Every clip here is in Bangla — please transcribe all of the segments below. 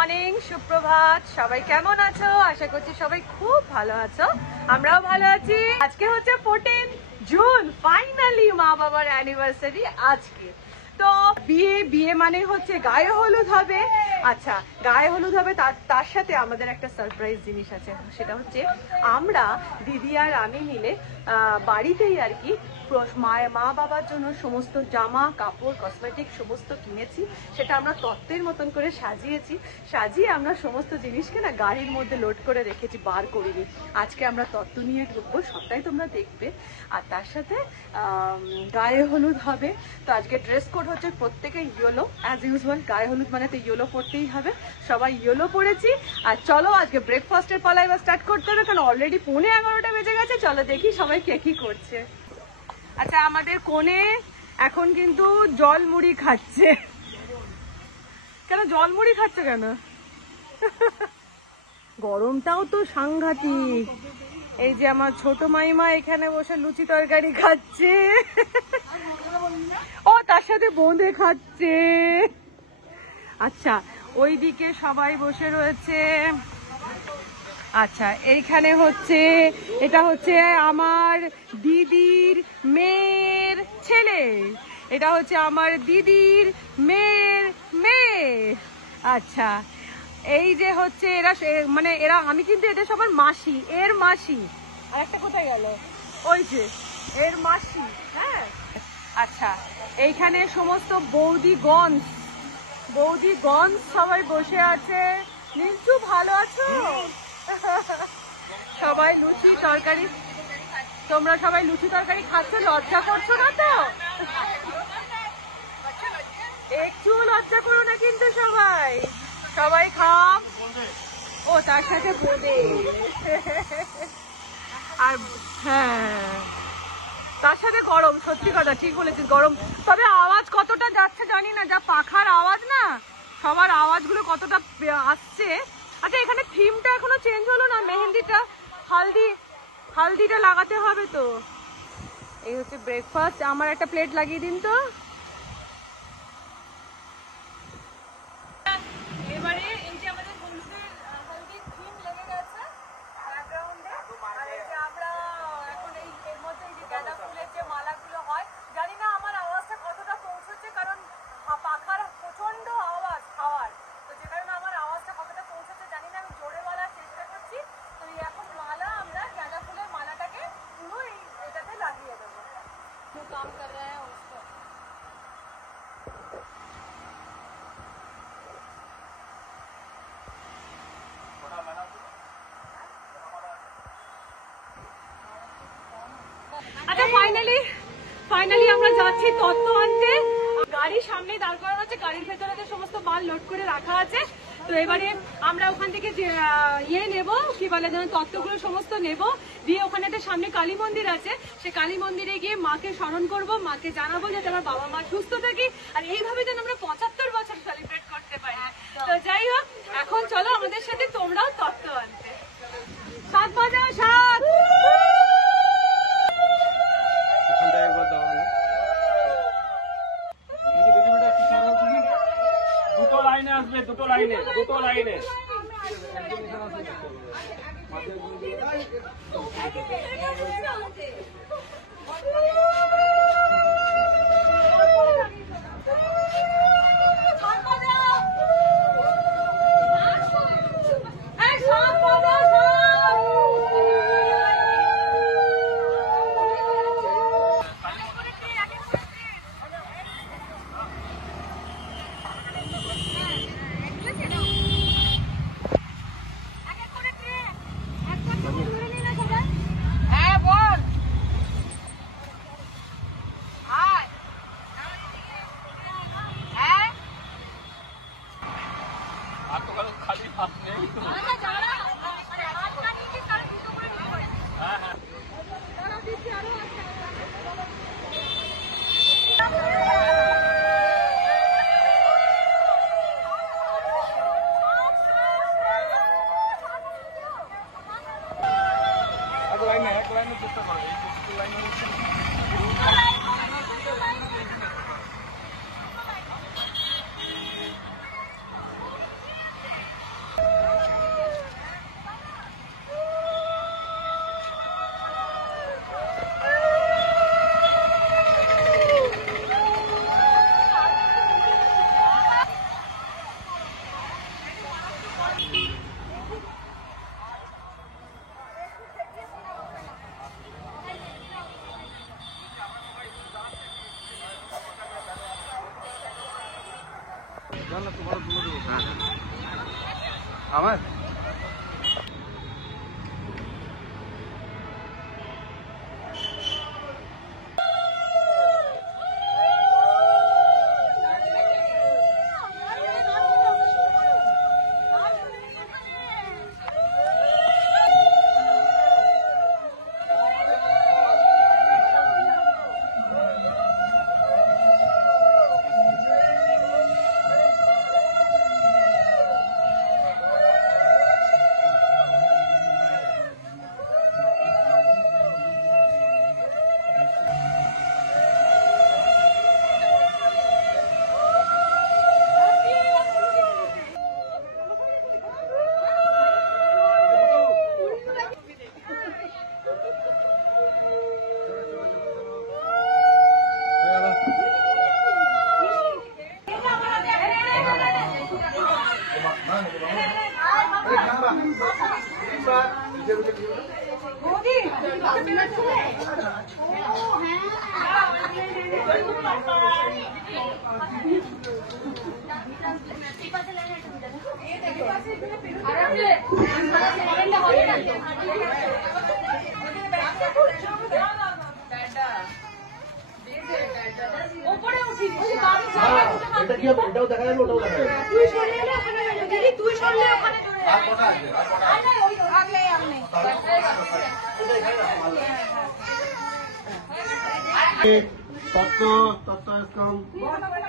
মর্নিং, সুপ্রভাত। সবাই কেমন আছো? আশা করছি সবাই খুব ভালো আছো, আমরাও ভালো আছি। আজকে হচ্ছে 14 জুন, ফাইনালি মা বাবার অ্যানিভার্সারি আজকে। তো বিয়ে মানে হচ্ছে গায়ে হলুদ হবে। আচ্ছা, গায়ে হলুদ হবে, তার সাথে আমাদের একটা সারপ্রাইজ জিনিস আছে। সেটা হচ্ছে আমরা দিদি আর আমি মিলে বাড়িতেই আর কি মা বাবার জন্য সমস্ত জামা কাপড় কসমেটিক সমস্ত কিনেছি। সেটা আমরা তত্ত্বের মতন করে সাজিয়ে আমরা সমস্ত জিনিসকে না গাড়ির মধ্যে লোড করে রেখেছি, বার করিনি। আজকে আমরা তত্ত্ব নিয়ে ঢুকবো, সবটাই তোমরা দেখবে। আর তার সাথে গায়ে হলুদ হবে। তো আজকে ড্রেস কোড হচ্ছে প্রত্যেকে ইয়েলো, অ্যাজ ইউজুয়াল। গায়ে হলুদ মানে তো ইয়েলো পরতেই হবে, সবাই ইয়েলো পরেছি। আর চলো আজকে ব্রেকফাস্টের পালা এবার স্টার্ট করতে হবে, কারণ অলরেডি 11:15 বেজে গেছে। চলো দেখি সবাই কে কি করছে। আচ্ছা, আমাদের কোণে এখন কিন্তু জল মুড়ি খাচ্ছে। কেন জল মুড়ি খাচ্ছে কেন? গরমটাও তো সাংঘাতিক। এই যে আমার ছোট মাইমা এখানে বসে লুচি তরকারি খাচ্ছে, ও তার সাথে বোঁদে খাচ্ছে। আচ্ছা, ওইদিকে সবাই বসে রয়েছে। আচ্ছা, এইখানে হচ্ছে, এটা হচ্ছে আমার দিদির মেয়ের ছেলে, এটা হচ্ছে আমার দিদির মেয়ের মেয়ে। আচ্ছা, এই যে হচ্ছে এরা, মানে এরা, আমি কিন্তু এদের সবার মাসি, এর মাসি। আর একটা কোথায় গেল? ওই যে এর মাসি। হ্যাঁ, আচ্ছা, এইখানে সমস্ত বৌদিগণ সবাই বসে আছে। নিচু ভালো আছো? সবাই লুচি তরকারি, তোমরা সবাই লুচি তরকারি খাচ্ছ, লজ্জা করছো না তো? একটু লজ্জা করো না কিন্তু, সবাই খাও। ও তার সাথে বোঁদে। আর হ্যাঁ, তার সাথে গরম। সত্যি কথা, ঠিক বলেছিস, গরম। তবে আওয়াজ কতটা যাচ্ছে জানি না, যা পাখার আওয়াজ না, সবার আওয়াজগুলো কতটা আসছে। আচ্ছা, এখানে থিমটা এখনো চেঞ্জ হলো না, মেহেন্দিটা, হালদিটা লাগাতে হবে তো। এই হচ্ছে ব্রেকফাস্ট। আমার একটা প্লেট লাগিয়ে দিন তো। এবারে এই যে আমাদের হালদির থিম লেগে গেছে ব্যাকগ্রাউন্ডে। আর এই যে আমরা এখন এর মধ্যে এই যে গাঁদা ফুলের যে মালাগুলো হয়, জানি না আমার আওয়াজটা কতটা পৌঁছচ্ছে, কারণ পাখার প্রচন্ড আওয়াজ খাওয়ার, তো যে কারণে আমার আওয়াজটা কতটা পৌঁছচ্ছে জানি না। আমি জোরে বলার চেষ্টা করছি। তো এখন মালা, আমরা গাঁদা ফুলের মালাটাকে পুরো এটাতে লাগিয়ে দেবো। কাম কর রহে হ্যাঁ উসকো। আচ্ছা, ফাইনালি আমরা যাচ্ছি তত্ত্ব আনতে। গাড়ির সামনে দাঁড় করানো আছে, গাড়ির ভেতরে সমস্ত মাল লোড করে রাখা আছে। তো এবারে আমরা ওখান থেকে নেবো, কি বলে যেন, তত্ত্বগুলো সমস্ত নেবো, দিয়ে ওখানে একটা সামনে কালী মন্দির আছে, সে কালী মন্দিরে গিয়ে মাকে স্মরণ করব, মাকে জানাবো যাতে আমার বাবা মা সুস্থ থাকি, আর এইভাবে যেন আমরা 75 বছর সেলিব্রেট করতে পারি। তো যাই হোক, এখন চলো আমাদের সাথে তোমরাও তত্ত্ব আনতে। 7 বাজাও, 7। দুটো লাইনে আসবে, দুটো লাইনে। খালি হাত নেই তো। চেষ্টা করো, এই লাইন আমার এটা কি হবে? এটাও দেখা যাবে, ওটাও দেখা যাবে। তুই সরলে ওখানে দিদি, তুই সরলে ওখানে আর কটা আছে? আর কটা আছে? ওই আগলে আমনে তত্ত্ব তত্ত্ব ইসলাম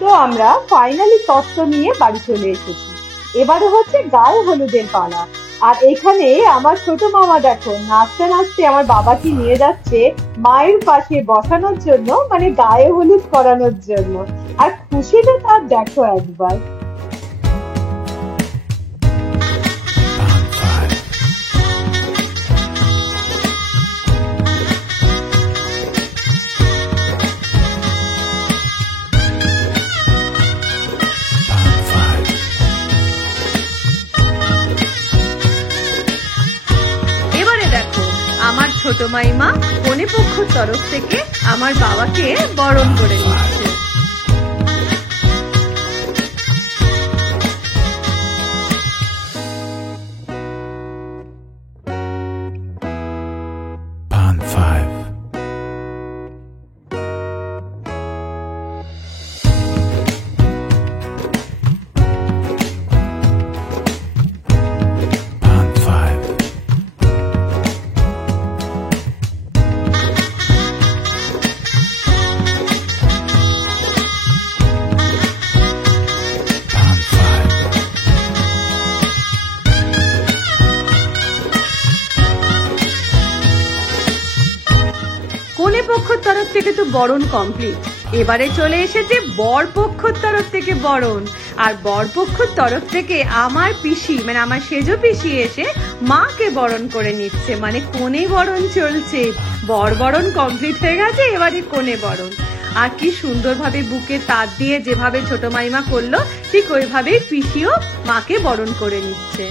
তো আমরা ফাইনালি তত্ত্ব নিয়ে বাড়ি চলে এসেছি। এবারে হচ্ছে গায়ে হলুদের পালা। আর এখানে আমার ছোট মামা দেখো নাচতে নাচতে আমার বাবাকে নিয়ে যাচ্ছে মায়ের পাশে বসানোর জন্য, মানে গায়ে হলুদ করানোর জন্য। আর খুশিটা তার দেখো একবার। আমার ছোট মাইমা কনে পক্ষর তরফ থেকে আমার বাবাকে বরণ করে নিচ্ছে। কনে পক্ষর তরফ থেকে তো বরণ কমপ্লিট, এবারে চলে এসেছে বর পক্ষর তরফ থেকে বরণ। আর বর পক্ষর তরফ থেকে আমার পিসি, মানে আমার সেজো পিসি এসে মাকে বরণ করে নিচ্ছে, মানে কনে বরণ চলছে। বর বরণ কমপ্লিট হয়ে গেছে, এবারে কনে বরণ। আর কি সুন্দরভাবে বুকে তার দিয়ে যেভাবে ছোট মাইমা করলো, ঠিক ওইভাবেই পিসিও মাকে বরণ করে নিচ্ছে।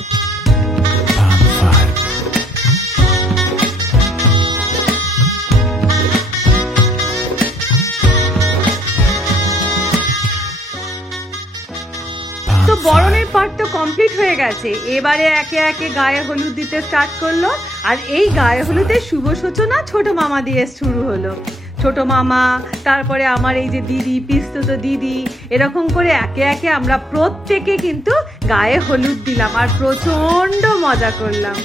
তো বরণের পার্ট তো কমপ্লিট হয়ে গেছে, এবারে একে একে গায়ে হলুদ দিতে স্টার্ট করলো। আর এই গায়ে হলুদের শুভ সূচনা ছোট মামা দিয়ে শুরু হলো। ছোট মামা, তারপরে আমার এই যে দিদি, পিস্তুত দিদি, এরকম করে একে একে আমরা প্রত্যেকে কিন্তু গায়ে হলুদ দিলাম আর প্রচন্ড মজা করলাম।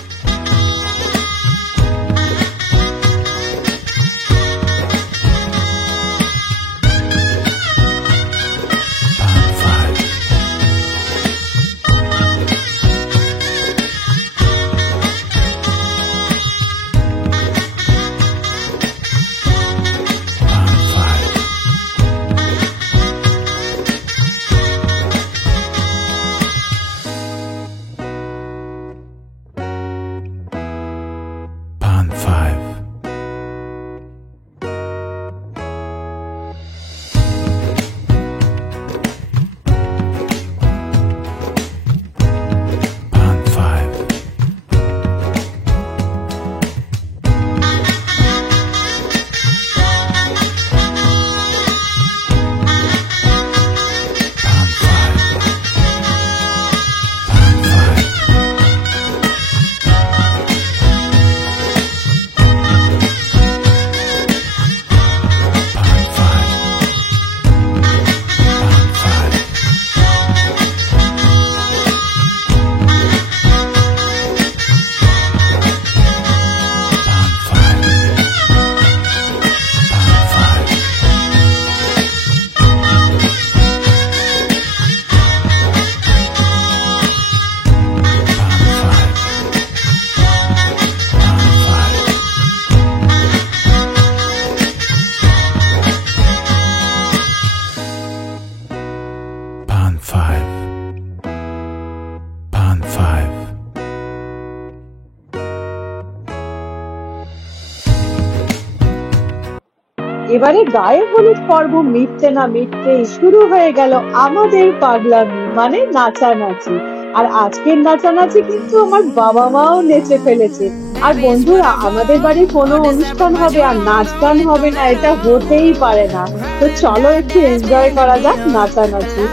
এবারে গায়ে হলুদ পর্ব মিটতে না মিটতেই শুরু হয়ে গেল আমাদের পাগলামি, মানে নাচানাচি। আর আজকের নাচানাচি কিন্তু আমার বাবা মাও নেচে ফেলেছে। আর বন্ধুরা, আমাদের বাড়ির কোনো অনুষ্ঠান হবে আর নাচ গান হবে না, এটা হতেই পারে না। তো চলো একটু এনজয় করা যাক নাচানাচি।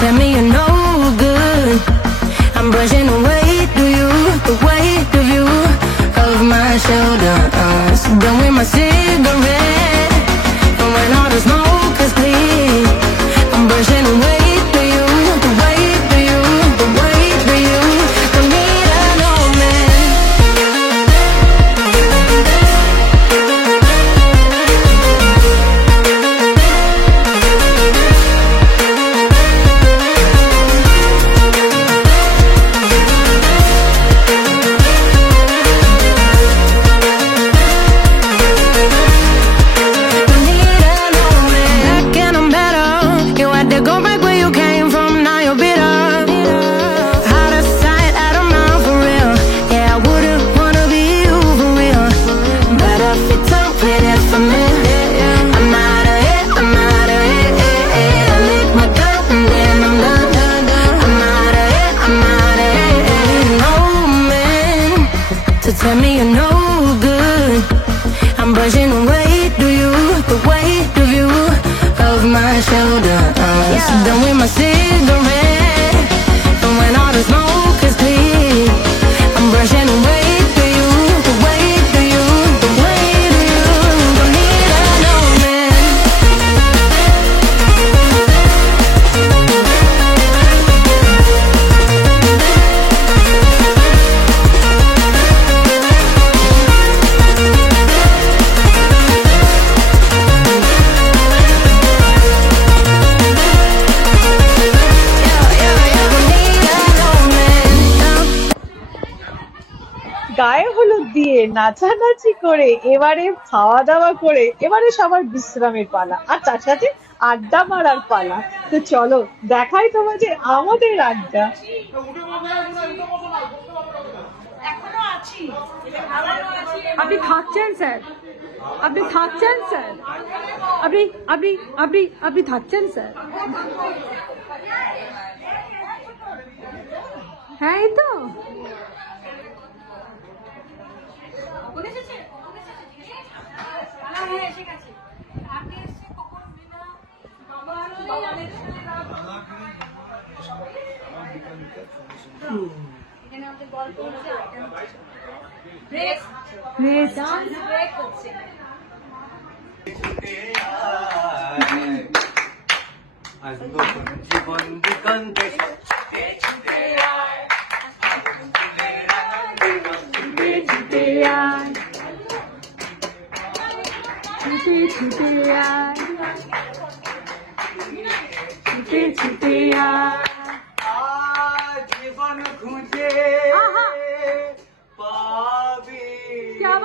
Tell me you're no good. I'm brushing away to you, the weight of you, of my shoulder. So done with my cigarette, and when all the smoke is clear, I'm brushing away to you, the weight of you, the weight of you. Don't need a no man. Tell me you're no good. I'm brushing away to you, the weight of you, of my shoulder. So done with my cigarette, and when all the smoke is clear, I'm brushing away to you, the weight of you, the weight of you. Don't need a no man. গায়ে হলুদ দিয়ে নাচানাচি করে এবারে খাওয়া দাওয়া করে এবারে সবার বিশ্রামের পালা, আর তার সাথে আড্ডা মারার পালা। তো চলো দেখাই তোমাদের আমাদের আড্ডা। আপনি থাকছেন স্যার, আপনি থাকছেন স্যার, আপনি আপনি আপনি আপনি থাকছেন স্যার। হ্যাঁ এই তো জীবন দিগন্তে জীবন খুঁজে পাবি ছুটে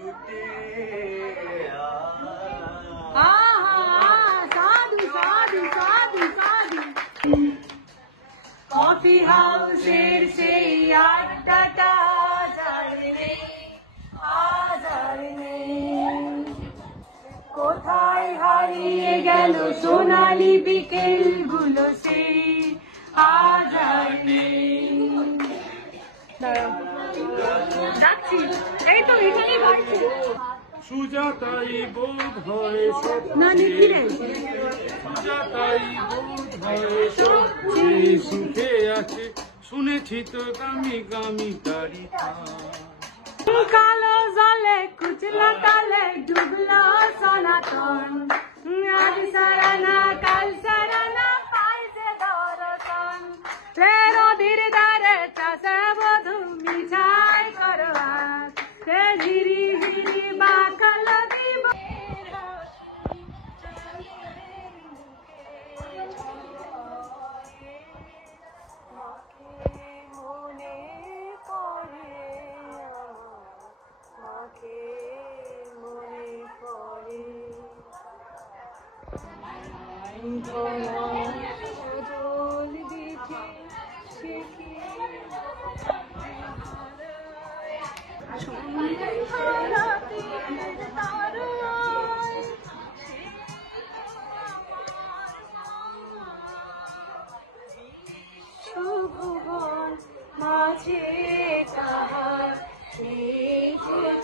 ছুটে কফি হাউসের সেই আড্ডাটা কোথায় হারিয়ে গেল সোনালি বিকেল গুলো, সেই আজার নেই। ডাকছি, এই তো এখানে বাড়ছে সুজাতাই বোধ হয় না নিকি রে, সুজাতাই বোধ হয় সবচেয়ে সুখে আছে, শুনেছি তো গামি গামি তারি কালো জলে কুচলা তালে ডুবলো সনাতন, আজ সারানা কাল সারানা পাইছে দর্শন, রে নদীর ধারে চাষে বধু মিঠাই করবার, রে ঝিরি ঝিরি বাকল দিব সজল দিতে সে কি সন্ধ্যারাতের তারায় সে শুভবন মাঝে তাহার নেই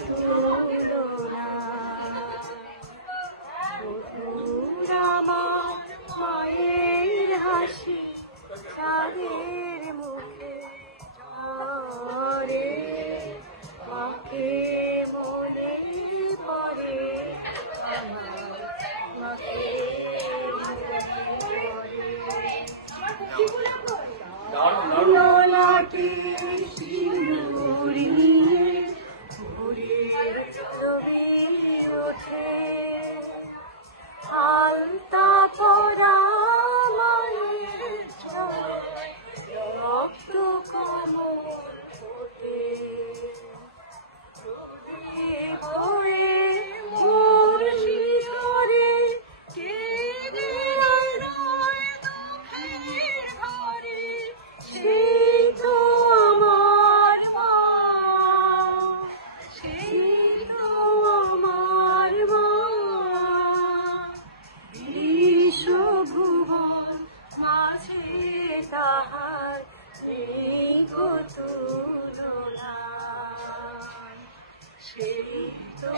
তুলনা মধুর আমার মায়ের হাসি চাঁদের মুখে ঝরে মাকে মনে পড়ে আমার মাকে ললাটে সিঁদুরি ভোরের ছবি ওঠে আলতা পরা মায়ের ছয় রক্ত কমল ফোটে হয়ে মোর শিশরে কেঁদে রয় দুঃখের ঘরে সেই তো আমার মা সেই তো আমার মা বিশ্বভুবন মাঝে তাহার নেই গো তুলনা সেই তো